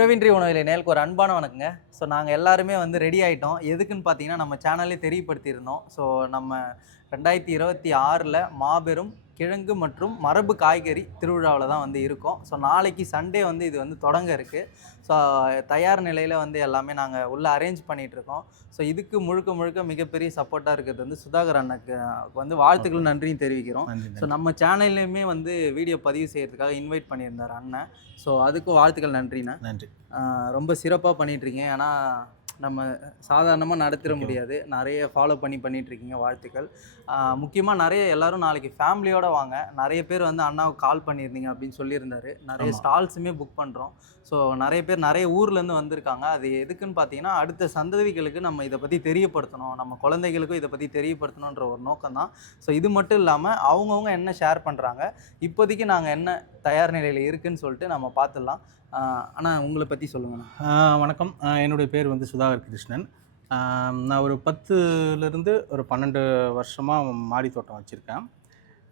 உறவின்றி உணவிலே நேருக்கு ஒரு அன்பான வணக்கங்க. ஸோ நாங்கள் எல்லாருமே வந்து ரெடி ஆகிட்டோம். எதுக்குன்னு பார்த்தீங்கன்னா நம்ம சேனல்லே தெரியப்படுத்தியிருந்தோம். ஸோ நம்ம 2026ல் மாபெரும் கிழங்கு மற்றும் மரபு காய்கறி திருவிழாவில் தான் வந்து இருக்கோம். ஸோ நாளைக்கு சண்டே வந்து இது வந்து தொடங்க இருக்குது. ஸோ தயார் நிலையில் வந்து எல்லாமே நாங்கள் உள்ளே அரேஞ்ச் பண்ணிகிட்ருக்கோம். ஸோ இதுக்கு முழுக்க முழுக்க மிகப்பெரிய சப்போர்ட்டாக இருக்கிறது வந்து சுதாகர் அண்ணனுக்கு வந்து வாழ்த்துக்கள் நன்றியும் தெரிவிக்கிறோம். ஸோ நம்ம சேனல்லையுமே வந்து வீடியோ பதிவு செய்கிறதுக்காக இன்வைட் பண்ணியிருந்தார் அண்ணன். ஸோ அதுக்கும் வாழ்த்துக்கள் நன்றிண்ணா. நன்றி. ரொம்ப சிறப்பாக பண்ணிகிட்ருக்கீங்க. ஏன்னா நம்ம சாதாரணமாக நடத்திட முடியாது. நிறைய ஃபாலோ பண்ணிகிட்ருக்கீங்க. வாழ்த்துக்கள். முக்கியமாக நிறைய எல்லோரும் நாளைக்கு ஃபேமிலியோடு வாங்க. நிறைய பேர் வந்து அண்ணாவுக்கு கால் பண்ணியிருந்தீங்க அப்படின்னு சொல்லியிருந்தாரு. நிறைய ஸ்டால்ஸுமே புக் பண்ணுறோம். ஸோ நிறைய பேர் நிறைய ஊர்லேருந்து வந்திருக்காங்க. அது எதுக்குன்னு பார்த்தீங்கன்னா அடுத்த சந்ததிகளுக்கு நம்ம இதை பற்றி தெரியப்படுத்தணும், நம்ம குழந்தைகளுக்கும் இதை பற்றி தெரியப்படுத்தணுன்ற ஒரு நோக்கம் தான். ஸோ இது மட்டும் இல்லாமல் அவங்கவுங்க என்ன ஷேர் பண்ணுறாங்க, இப்போதைக்கு நாங்கள் என்ன தயார் நிலையில் இருக்குதுன்னு சொல்லிட்டு நம்ம பார்த்துடலாம். ஆனால் உங்களை பற்றி சொல்லுங்கண்ணா. வணக்கம். என்னுடைய பேர் வந்து சுதாகர் கிருஷ்ணன். நான் ஒரு 10லேருந்து ஒரு 12 வருஷமாக மாடி தோட்டம் வச்சுருக்கேன்.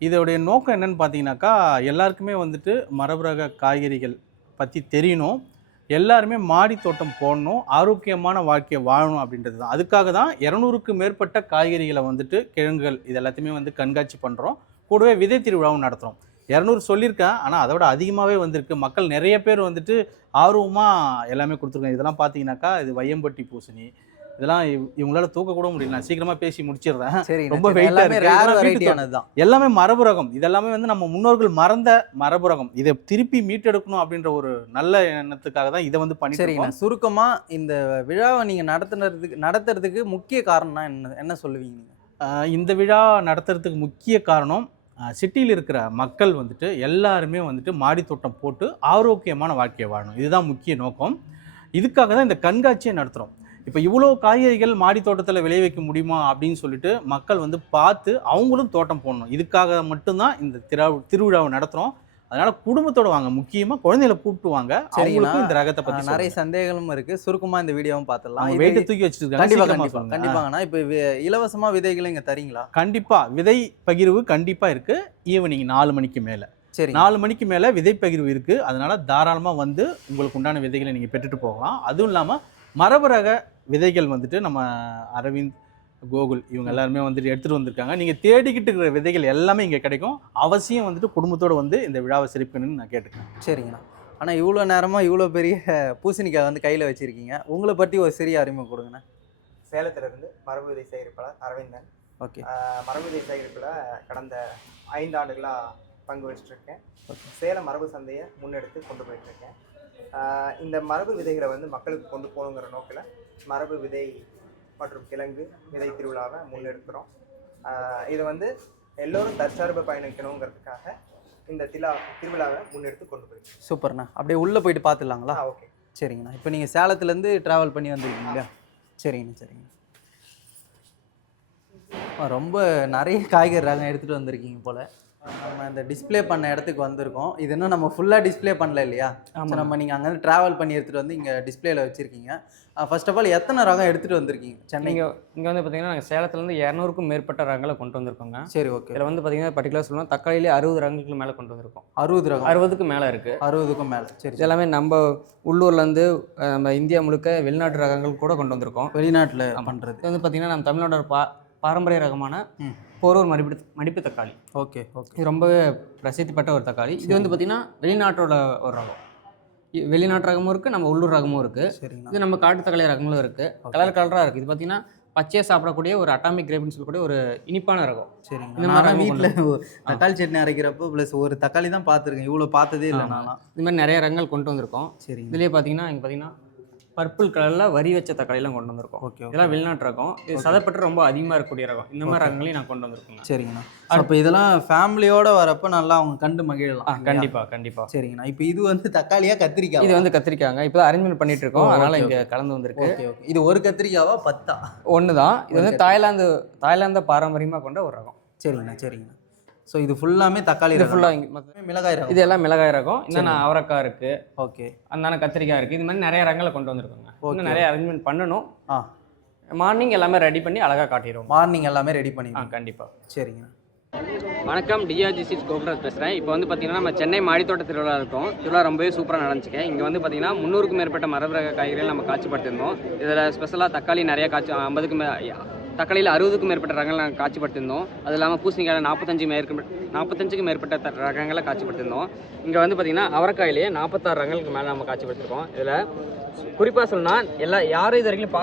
இதோடைய நோக்கம் என்னென்னு பார்த்தீங்கன்னாக்கா, எல்லாருக்குமே வந்துட்டு மரபுரக காய்கறிகள் பற்றி தெரியணும், எல்லாருமே மாடி தோட்டம் போடணும், ஆரோக்கியமான வாழ்க்கையை வாழணும் அப்படின்றது தான். அதுக்காக தான் 200க்கும் மேற்பட்ட காய்கறிகளை வந்துட்டு கிழங்குகள் இது எல்லாத்தையுமே வந்து கண்காட்சி பண்ணுறோம். கூடவே விதை திருவிழாவும் நடத்துகிறோம். 200 சொல்லியிருக்கேன், ஆனால் அதோட அதிகமாகவே வந்திருக்கு. மக்கள் நிறைய பேர் வந்துட்டு ஆர்வமாக எல்லாமே கொடுத்துருக்காங்க. இதெல்லாம் பார்த்தீங்கன்னாக்கா இது வையம்பட்டி பூசணி, இதெல்லாம் இவங்களால தூக்க கூட முடியல. நான் சீக்கிரமாக பேசி முடிச்சிடுறேன். சரி, ரொம்ப வெயிட்டானது தான். எல்லாமே மரபுரகம். இதெல்லாமே வந்து நம்ம முன்னோர்கள் மறந்த மரபுரகம். இதை திருப்பி மீட்டெடுக்கணும் அப்படின்ற ஒரு நல்ல எண்ணத்துக்காக தான் இதை வந்து பண்ணி. சரிங்க. சுருக்கமாக இந்த விழாவை நீங்கள் நடத்துறதுக்கு முக்கிய காரணம்னா என்ன சொல்லுவீங்க? இந்த விழா நடத்துறதுக்கு முக்கிய காரணம், சிட்டியில் இருக்கிற மக்கள் வந்துட்டு எல்லாருமே வந்துட்டு மாடி தோட்டம் போட்டு ஆரோக்கியமான வாழ்க்கையை வாழணும். இதுதான் முக்கிய நோக்கம். இதுக்காக தான் இந்த கண்காட்சியை நடத்துகிறோம். இப்போ இவ்வளோ காய்கறிகள் மாடி தோட்டத்தில் விளைவிக்க முடியுமா அப்படின்னு சொல்லிட்டு மக்கள் வந்து பார்த்து அவங்களும் தோட்டம் போடணும். இதுக்காக மட்டும்தான் இந்த திருவிழாவை நடத்துகிறோம். அதனால் குடும்பத்தோடு வாங்க, முக்கியமாக குழந்தைகளை கூப்பிட்டு வாங்க. அவங்களுக்கும் இந்த ரகத்தை பற்றி நிறைய சந்தேகங்களும் இருக்குது. சுருக்கமாக இந்த வீடியோவும் பார்த்துடலாம். வெயிட்டை தூக்கி வச்சுருக்காங்க. கண்டிப்பாங்கண்ணா. இப்போ இலவசமாக விதைகளை இங்கே தரீங்களா? கண்டிப்பாக விதை பகிர்வு கண்டிப்பாக இருக்குது. ஈவினிங் 4 மணிக்கு மேலே. சரி, 4 மணிக்கு மேலே விதை பகிர்வு இருக்குது. அதனால் தாராளமாக வந்து உங்களுக்கு உண்டான விதைகளை நீங்கள் பெற்றுட்டு போகலாம். அதுவும் இல்லாமல் மரபுரக விதைகள் வந்துட்டு நம்ம அரவிந்த், கோகுல் இவங்க எல்லாருமே வந்துட்டு எடுத்துகிட்டு வந்திருக்காங்க. நீங்கள் தேடிக்கிட்டு இருக்கிற விதைகள் எல்லாமே இங்கே கிடைக்கும். அவசியம் வந்துட்டு குடும்பத்தோடு வந்து இந்த விழாவை சிறப்பிக்கணும்னு நான் கேட்டுக்கிறேன். சரிங்கண்ணா. ஆனால் இவ்வளோ நேரமாக இவ்வளோ பெரிய பூசணிக்காய் வந்து கையில் வச்சுருக்கீங்க. உங்களை பற்றி ஒரு சிறிய அறிமுகம் கொடுங்கண்ணா. சேலத்திலிருந்து மரபு விதை சேகரிப்பாளர் அரவிந்தன். ஓகே. மரபு விதை சேகரிப்பில் கடந்த 5 ஆண்டுகளாக பங்கு வச்சுட்ருக்கேன். சேலம் மரபு சந்தையை முன்னெடுத்து கொண்டு போயிட்டுருக்கேன். இந்த மரபு விதைகளை வந்து மக்களுக்கு கொண்டு போகணுங்கிற நோக்கில் மரபு விதை மற்றும் கிழங்கு விதை திருவிழாவை முன்னெடுக்கிறோம். இதை வந்து எல்லோரும் தற்சார்பை பயணிக்கணுங்கிறதுக்காக இந்த திருவிழாவை முன்னெடுத்து கொண்டு போயிருக்கோம். சூப்பர்ண்ணா. அப்படியே உள்ளே போயிட்டு பார்த்துடலாங்களா? ஓகே. சரிங்கண்ணா. இப்போ நீங்கள் சேலத்துலேருந்து ட்ராவல் பண்ணி வந்துருக்கீங்களா? சரிங்கண்ணா. சரிங்க. ரொம்ப நிறைய காய்கறி ரகம் எடுத்துகிட்டு வந்திருக்கீங்க போல். நம்ம இந்த டிஸ்பிளே பண்ண இடத்துக்கு வந்திருக்கோம். இது இன்னும் நம்ம ஃபுல்லாக டிஸ்பிளே பண்ணல இல்லையா? நம்ம நீங்கள் அங்கேருந்து ட்ராவல் பண்ணி எடுத்துகிட்டு வந்து இங்கே டிஸ்பிளேல வச்சுருக்கீங்க. ஃபர்ஸ்ட் ஆஃப் ஆல் எத்தனை ரகம் எடுத்துகிட்டு வந்திருக்கீங்க சென்னை? இங்கே வந்து பார்த்தீங்கன்னா நாங்கள் சேலத்துலேருந்து 200க்கும் மேற்பட்ட ரகங்களை கொண்டு வந்திருக்கோங்க. சரி, ஓகே. இதில் வந்து பார்த்தீங்கன்னா பர்டிகுலர் சொல்லணும், தக்காளியிலே 60 ரகங்களுக்கு மேலே கொண்டு வந்திருக்கோம். 60 ரகம்? 60க்கு மேலே இருக்குது. 60க்கும் மேலே. சரி. இது எல்லாமே நம்ம உள்ளூர்லேருந்து நம்ம இந்தியா முழுக்க வெளிநாட்டு ரகங்கள் கூட கொண்டு வந்திருக்கோம். வெளிநாட்டில் பண்ணுறது இது வந்து பார்த்தீங்கன்னா நம்ம தமிழ்நாட்டோட பாரம்பரிய ரகமான போரூர் மடிப்பு தக்காளி. Okay, okay. இது ரொம்பவே பிரசித்தி பெற்ற ஒரு தக்காளி. இது வந்து பார்த்திங்கன்னா வெளிநாட்டோட ஒரு ரகம். வெளிநாட்டு ரகமும் இருக்குது, நம்ம உள்ளூர் ரகமும் இருக்குது. சரிங்க. இது நம்ம காட்டு தக்காளி ரகங்களும் இருக்குது. கலராக இருக்குது. இது பார்த்திங்கன்னா பச்சையாக சாப்பிடக்கூடிய ஒரு அட்டாமிக் கிரேப்னு சொல்லக்கூடிய ஒரு இனிப்பான ரகம். சரிங்க. இந்த மாதிரி வீட்டில் தக்காளி சட்னி அரைக்கிறப்போ ப்ளஸ் ஒரு தக்காளி தான் பார்த்துருக்கேன், இவ்வளோ பார்த்ததே இல்லை நான். இது மாதிரி நிறைய ரகங்கள் கொண்டு வந்திருக்கோம். சரி. இதுலேயே பார்த்தீங்கன்னா இங்கே பார்த்தீங்கன்னா பர்பிள் கலரில் வரி வச்ச தக்காளிலாம் கொண்டு வந்திருக்கோம். ஓகே. இதெல்லாம் வெளிநாட்டு ரகம். இது சதப்பட்டு ரொம்ப அதிகமாக இருக்கக்கூடிய ரகம். இந்த மாதிரி ரகங்களையும் நான் கொண்டு வந்திருக்கேங்க. சரிங்கண்ணா. அப்போ இதெல்லாம் ஃபேமிலியோடு வரப்போ நல்லா அவங்க கண்டு மகிழலாம். கண்டிப்பாக. சரிங்கண்ணா. இப்போ இது வந்து தக்காளியா கத்திரிக்காய்? இது வந்து கத்திரிக்காங்க. இப்போ தான் அரேஞ்ச்மெண்ட் பண்ணிட்டு இருக்கோம். அதனால் இங்கே கலந்து வந்திருக்கு. Okay, okay. இது ஒரு கத்திரிக்காவா 10? ஒன்று தான். இது வந்து தாய்லாந்து பாரம்பரியமாக கொண்ட ஒரு ரகம். சரிங்கண்ணா. சரிங்கண்ணா. ஸோ இது ஃபுல்லாமே தக்காளி? இது ஃபுல்லாக மிளகாய் ரகம். இது எல்லாம் மிளகாய் ரகம். இன்னும் அவரைக்காய் இருக்குது. ஓகே. அந்தான கத்திரிக்காய் இருக்குது. இது மாதிரி நிறைய ரகங்களை கொண்டு வந்திருக்கோங்க. இன்னும் நிறைய அரேஞ்ச்மெண்ட் பண்ணணும். ஆ, மார்னிங் எல்லாமே ரெடி பண்ணி அழகாக காட்டிடுவோம். மார்னிங் எல்லாமே ரெடி பண்ணி. கண்டிப்பாக. சரிங்கண்ணா. வணக்கம், டிஆர்ஜி சீட்ஸ் கோகுல்ராஜ் பேசுகிறேன். இப்போ வந்து பார்த்தீங்கன்னா நம்ம சென்னை மாடித்தோட்ட திருவிழா இருக்கோம். திருவிழா ரொம்பவே சூப்பராக நடந்துச்சுங்க. இங்கே வந்து பார்த்தீங்கன்னா 300க்கும் மேற்பட்ட மரபரக காய்கறிகள் நம்ம காட்சிப்படுத்தியிருந்தோம். இதில் ஸ்பெஷலாக தக்காளி நிறையா 50க்கும் தக்காளியில் 60க்கும் மேற்பட்ட ரகங்கள் நாங்கள் காட்சிப்படுத்தியிருந்தோம். அது இல்லாமல் பூசணிக்காயில் 45க்கும் மேற்பட்ட ரகங்களை காட்சிப்படுத்தியிருந்தோம். இங்கே வந்து பார்த்தீங்கன்னா அவரைக்காயிலேயே 46 ரகங்களுக்கு மேலே நம்ம காட்சிப்படுத்தியிருக்கோம். இதில் குறிப்பாக சொல்லணும்னா யாரும் இது வரைக்கும்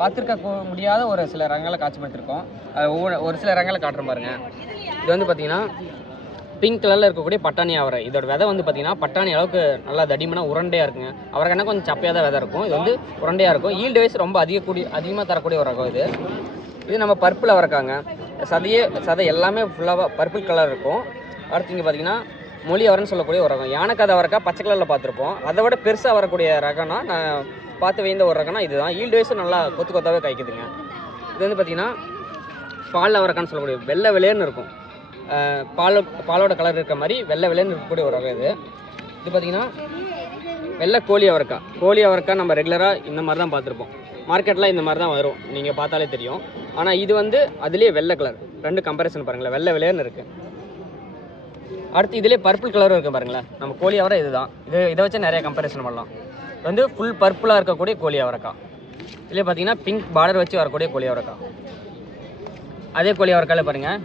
பார்த்துருக்க முடியாத ஒரு சில ரகங்களை காட்சிப்படுத்தியிருக்கோம். ஒரு சில ரகங்களை காட்டுற பாருங்க. இது வந்து பார்த்தீங்கன்னா பிங்க் கலரில் இருக்கக்கூடிய பட்டாணி அவரை. இதோட விதை வந்து பார்த்தீங்கன்னா பட்டாணி அளவுக்கு நல்லா தடிமனாக உருண்டையாக இருக்குங்க. அவரைக்கான கொஞ்சம் சப்பையாக தான் விதை இருக்கும். இது வந்து உருண்டையாக இருக்கும். ஈல்டு வைஸ் ரொம்ப அதிகமாக தரக்கூடிய ஒரு ரகம் இது. இது நம்ம பர்பிள் அவரைக்காங்க. சதை எல்லாமே ஃபுல்லாக பர்பிள் கலர் இருக்கும். அடுத்து இங்கே பார்த்தீங்கன்னா மொழி அவரைன்னு சொல்லக்கூடிய ஒரு ரகம். யானைக்காத அவரைக்காய் பச்சை கலரில் பார்த்துருப்போம். அதை விட பெருசாக வரக்கூடிய ரகம்னா நான் பார்த்து வைந்த ஒரு ரகம்னா இதுதான். ஈல்டு வைஸும் நல்லா கொத்தாவே காய்க்குதுங்க. இது வந்து பார்த்தீங்கன்னா பால் அவரைக்கான்னு சொல்லக்கூடிய வெள்ளை வெள்ளையன்னு இருக்கும். பாலோட கலர் இருக்கிற மாதிரி வெள்ளை வெள்ளையன்னு இருக்கக்கூடிய ஒரு ரகம் இது. இது பார்த்தீங்கன்னா வெள்ளை கோழி அவரைக்காய் நம்ம ரெகுலராக இந்த மாதிரி தான் பார்த்துருப்போம். மார்க்கெட்டில் இந்த மாதிரி தான் வரும், நீங்கள் பார்த்தாலே தெரியும். ஆனால் இது வந்து அதுலேயே வெள்ளை கலர். ரெண்டு கம்பேரிசன் பாருங்களேன், வெள்ளை வெள்ளையன்னு இருக்குது. அடுத்து இதிலே பர்பிள் கலரும் இருக்குது பாருங்களேன். நம்ம கோழி அவரை இதுதான். இதை வச்சு நிறைய கம்பேரிசன் பண்ணலாம். இது வந்து ஃபுல் பர்பிளாக இருக்கக்கூடிய கோழி அவரைக்காய். இதிலே பார்த்தீங்கன்னா பிங்க் பார்டர் வச்சு வரக்கூடிய கோழி அவரைக்காய். அதே கோழி அவரைக்காயில் பாருங்கள்,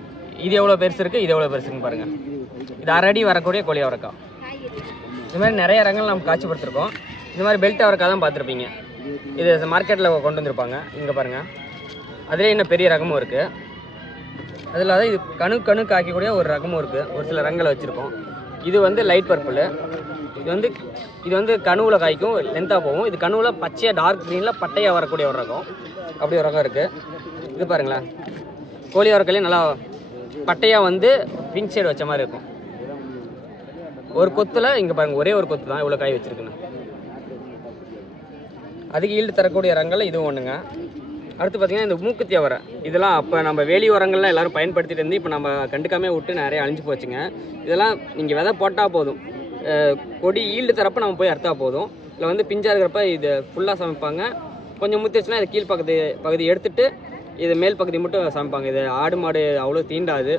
இது எவ்வளோ பெருசு இருக்குது, இது எவ்வளோ பெருசுன்னு பாருங்கள். இது 1 அடி வரக்கூடிய கோழி அவரைக்காய். இது மாதிரி நிறைய ரகங்கள் நம்ம காட்சிப்படுத்திருக்கோம். இந்த மாதிரி பெல்ட் அவரைக்காய் தான் பார்த்துருப்பீங்க. இது மார்க்கெட்டில் கொண்டு வந்திருப்பாங்க. இங்கே பாருங்கள், அதிலே இன்னும் பெரிய ரகமும் இருக்குது. அது இல்லாத இது கணு காய்க்கக்கூடிய ஒரு ரகமும் இருக்குது. ஒரு சில ரகங்களை வச்சுருக்கோம். இது வந்து லைட் பர்பிள். இது வந்து கணுவில் காய்க்கும், லென்த்தாக போகும். இது கணுவில் பச்சையாக டார்க் க்ரீனில் பட்டையாக வரக்கூடிய ஒரு ரகம். அப்படி ஒரு ரகம் இருக்குது. இது பாருங்களேன், கோழி அவரைக்காயிலே நல்லா பட்டையாக வந்து பிங்க் ஷேட் வச்ச மாதிரி இருக்கும். ஒரு கொத்தில் இங்கே பாருங்கள், ஒரே ஒரு கொத்து தான் இவ்வளோ காய் வச்சுருக்குன்னு. அதுக்கு ஈல்டு தரக்கூடிய ரகங்கள் இதுவும் ஒன்றுங்க. அடுத்து பார்த்திங்கன்னா இந்த மூக்குத்தி அவரை. இதெல்லாம் அப்போ நம்ம வேலி உரங்கள்லாம் எல்லோரும் பயன்படுத்திட்டு இருந்து இப்போ நம்ம கண்டுக்காமே விட்டு நிறைய அழிஞ்சு போச்சுங்க. இதெல்லாம் நீங்கள் விதை போட்டால் போதும், கொடி ஈல்டு தரப்போ நம்ம போய் அறுத்தா போதும். இதில் வந்து பிஞ்சாக இருக்கிறப்ப இது ஃபுல்லாக சமைப்பாங்க. கொஞ்சம் முத்திச்சுன்னா இது கீழ் பகுதி எடுத்துகிட்டு இது மேல் பகுதி மட்டும் சமைப்பாங்க. இது ஆடு மாடு அவ்வளோ தீண்டாது.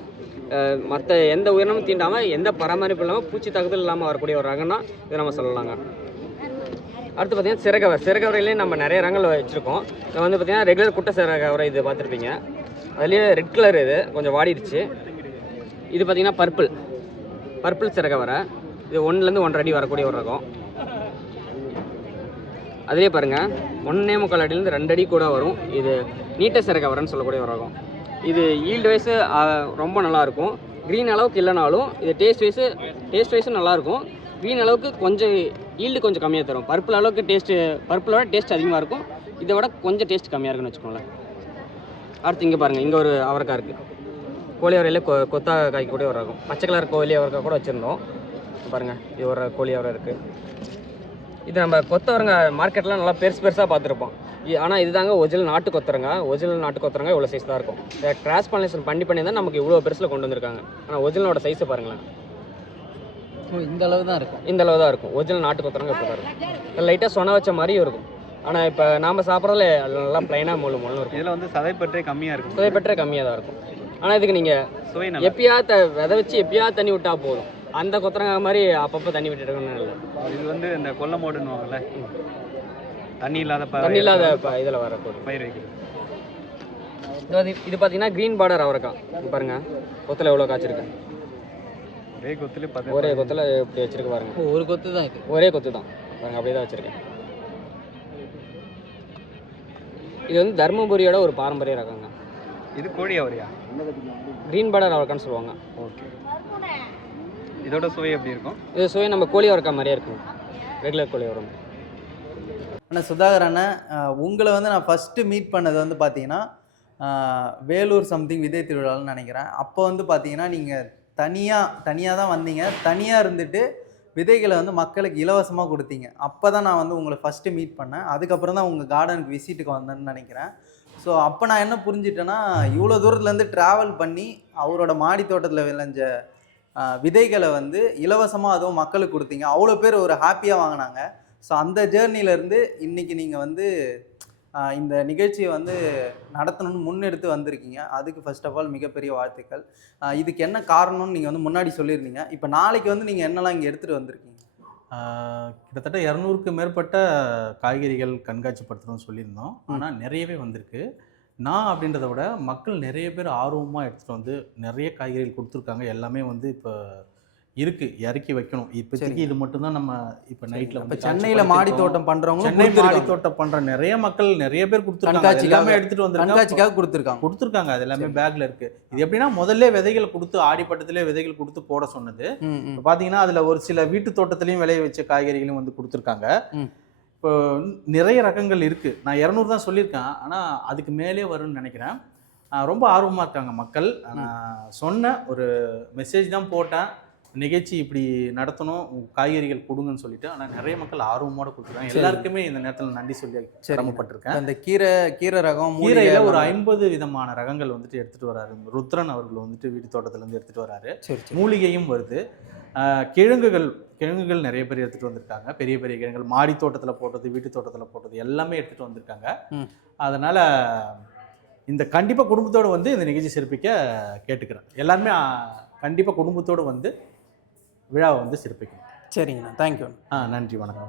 மற்ற எந்த உயிரினமும் தீண்டாமல், எந்த பராமரிப்பு இல்லாமல், பூச்சி தாக்குதல் இல்லாமல் வரக்கூடிய ஒரு ரகம்னா இதை நம்ம சொல்லலாங்க. அடுத்து பார்த்திங்கன்னா சிறகவரையிலேயே நம்ம நிறைய ரகங்கள் வச்சுருக்கோம். இது வந்து பார்த்திங்கன்னா ரெகுலர் குட்டை சிறகவரை. இது பார்த்துருப்பீங்க. அதுலேயே ரெட் கலர், இது கொஞ்சம் வாடிடுச்சு. இது பார்த்திங்கன்னா பர்பிள் சிறகவரை. இது 1லேருந்து 1.5 அடி வரக்கூடிய ஒரு ரகம். அதிலே பாருங்கள், 1.25 அடியிலேருந்து 2 அடி கூட வரும். இது நீட்ட சிறகவரைன்னு சொல்லக்கூடிய ஒரு ரகம். இது ஈல்டு வைஸு ரொம்ப நல்லாயிருக்கும். க்ரீன் அளவுக்கு இல்லைனாலும் இது டேஸ்ட் வைஸும் நல்லாயிருக்கும். க்ரீன் அளவுக்கு கொஞ்சம் ஈல்டு கொஞ்சம் கம்மியாக தரும். பர்பிளோட டேஸ்ட் அதிகமாக இருக்கும். இதை விட கொஞ்சம் டேஸ்ட் கம்மியாக இருக்குன்னு வச்சுக்கோங்களேன். அடுத்து இங்கே பாருங்கள், இங்கே ஒரு அவரைக்காய் இருக்குது. கோழி அவரையில் கொத்தா காய்க்கக்கூடிய ஒரு ரகம். பச்சை கலர் கோழி அவரைக்காய் கூட வச்சுருந்தோம். பாருங்கள், இது ஒரு கோழி அவரை இருக்குது. இது நம்ம கொத்தவரங்க மார்க்கெட்டில் நல்லா பெருசாக பார்த்துருப்போம். ஆனால் இதுதாங்க ஒரிஜினல் நாட்டு கொத்தரங்க இவ்வளோ சைஸ் தான் இருக்கும். இதை டிரான்ஸ்பாலேஷன் பண்ணி தான் நமக்கு இவ்வளோ பெருசில் கொண்டு வந்திருக்காங்க. ஆனால் ஒரிஜினலோட சைஸை பாருங்களேன், இந்த அளவு தான் இருக்கும். ஒரிஜினல் நாட்டு கொத்தரங்க இப்போ தான் இருக்கும். லைட்டாக சொன வச்ச மாதிரியும் இருக்கும். ஆனால் இப்போ நாம் சாப்பிட்றதுல நல்லா ப்ளைனாக முழுன்னு இருக்கும். இதில் வந்து சதைப்பற்றே கம்மியாக தான் இருக்கும். ஆனால் இதுக்கு நீங்கள் எப்பயாவது விதை வச்சு எப்பயாவது தண்ணி விட்டால் போதும். அந்த கொத்தரங்க மாதிரி அப்பப்போ தண்ணி விட்டுட்டு இல்லை. இது வந்து இந்த கொல்லை மோடுன்னுவாங்கல்ல, தண்ணி இல்லாத இதில் வரக்கூடும் பயிர் வைக்கிறது. இது பார்த்தீங்கன்னா க்ரீன் பார்டர் அவரைக்காய். பாருங்கள், கொத்தில் எவ்வளோ காய்ச்சிருக்கு. ஒரே கொத்தில் இப்படி வச்சிருக்கு பாருங்க. ஒரு கொத்து தான் இது. ஒரே கொத்து தான் பாருங்க, அப்படியே தான் வச்சுருக்கேன். இது வந்து தர்மபுரியோட ஒரு பாரம்பரிய ரகங்க. இது கோழி அவரையா? க்ரீன் பார்டர் அவரைக்கான்னு சொல்லுவாங்க. ஓகே. இதோட சுவை எப்படி இருக்கும்? இது சுவை நம்ம கோழி அவரைக்காய் மாதிரியே இருக்கும், ரெகுலர் கோழி அவரை. ஆனால் சுதாகர் அண்ணன், உங்களை வந்து நான் ஃபஸ்ட்டு மீட் பண்ணது வந்து பார்த்தீங்கன்னா வேலூர் சம்திங் விதை திருவிழான்னு நினைக்கிறேன். அப்போ வந்து பார்த்தீங்கன்னா நீங்கள் தனியாக தான் வந்தீங்க. தனியாக இருந்துட்டு விதைகளை வந்து மக்களுக்கு இலவசமாக கொடுத்தீங்க. அப்போ தான் நான் வந்து உங்களை ஃபஸ்ட்டு மீட் பண்ணேன். அதுக்கப்புறம் தான் உங்கள் கார்டனுக்கு விசிட்டுக்கு வந்தேன்னு நினைக்கிறேன். ஸோ அப்போ நான் என்ன புரிஞ்சிட்டேன்னா, இவ்வளோ தூரத்துலேருந்து ட்ராவல் பண்ணி அவரோட மாடி தோட்டத்தில் விளைஞ்ச விதைகளை வந்து இலவசமாக அதுவும் மக்களுக்கு கொடுத்தீங்க. அவ்வளோ பேர் ஒரு ஹாப்பியாக வாங்கினாங்க. ஸோ அந்த ஜேர்னிலேருந்து இன்றைக்கி நீங்கள் வந்து இந்த நிகழ்ச்சியை வந்து நடத்தணும்னு முன்னெடுத்து வந்திருக்கீங்க. அதுக்கு ஃபர்ஸ்ட் ஆஃப் ஆல் மிகப்பெரிய வாழ்த்துக்கள். இதுக்கு என்ன காரணம்னு நீங்கள் வந்து முன்னாடி சொல்லியிருந்தீங்க. இப்போ நாளைக்கு வந்து நீங்கள் என்னெல்லாம் இங்கே எடுத்துகிட்டு வந்திருக்கீங்க? கிட்டத்தட்ட 200க்கு மேற்பட்ட காய்கறிகள் கண்காட்சிப்படுத்தணும்னு சொல்லியிருந்தோம். ஆனால் நிறையவே வந்திருக்கு. நான் அப்படின்றத விட மக்கள் நிறைய பேர் ஆர்வமாக எடுத்துகிட்டு வந்து நிறைய காய்கறிகள் கொடுத்துருக்காங்க. எல்லாமே வந்து இப்போ இருக்குது, இறக்கி வைக்கணும். இப்போதைக்கு இது மட்டும்தான் நம்ம இப்போ நைட்டில் இப்போ சென்னையில் மாடி தோட்டம் பண்ணுறவங்க, சென்னை மாடி தோட்டம் பண்ணுற நிறைய மக்கள் நிறைய பேர் கொடுத்துருக்காங்க. எல்லாமே எடுத்துகிட்டு வந்து கண்காட்சிக்காக கொடுத்துருக்காங்க. அது எல்லாமே பேக்கில் இருக்குது. இது எப்படின்னா முதல்ல விதைகள் கொடுத்து ஆடிப்பட்டத்திலே விதைகள் கொடுத்து போட சொன்னது. இப்போ பார்த்தீங்கன்னா அதில் ஒரு சில வீட்டு தோட்டத்துலேயும் விளைய வச்ச காய்கறிகளும் வந்து கொடுத்துருக்காங்க. இப்போ நிறைய ரகங்கள் இருக்குது. நான் 200 தான் சொல்லியிருக்கேன், ஆனால் அதுக்கு மேலே வரும்னு நினைக்கிறேன். ரொம்ப ஆர்வமாக இருக்காங்க மக்கள். நான் சொன்ன ஒரு மெசேஜ் தான் போட்டேன், நிகழ்ச்சி இப்படி நடத்தணும், காய்கறிகள் கொடுங்கன்னு சொல்லிட்டு. ஆனால் நிறைய மக்கள் ஆர்வமோடு கொடுத்துருக்காங்க. எல்லாருக்குமே இந்த நேரத்தில் நன்றி சொல்லி சிரமப்பட்டிருக்கேன். அந்த கீரை ரகம், கீரையில் ஒரு 50 விதமான ரகங்கள் வந்துட்டு எடுத்துகிட்டு வராரு ருத்ரன் அவர்கள் வந்துட்டு வீட்டு தோட்டத்துலேருந்து எடுத்துகிட்டு வராரு. மூலிகையும் வருது. கிழங்குகள் நிறைய பேர் எடுத்துகிட்டு வந்திருக்காங்க. பெரிய பெரிய கிழங்குகள் மாடி தோட்டத்தில் போட்டது, வீட்டு தோட்டத்தில் போட்டது எல்லாமே எடுத்துகிட்டு வந்திருக்காங்க. அதனால் இந்த கண்டிப்பாக குடும்பத்தோடு வந்து இந்த நிகழ்ச்சி சிறப்பிக்க கேட்டுக்கிறேன். எல்லாருமே கண்டிப்பாக குடும்பத்தோடு வந்து விழாவை வந்து சிறப்பிக்கணும். சரிங்கண்ணா, தேங்க்யூ. நன்றி, வணக்கம்.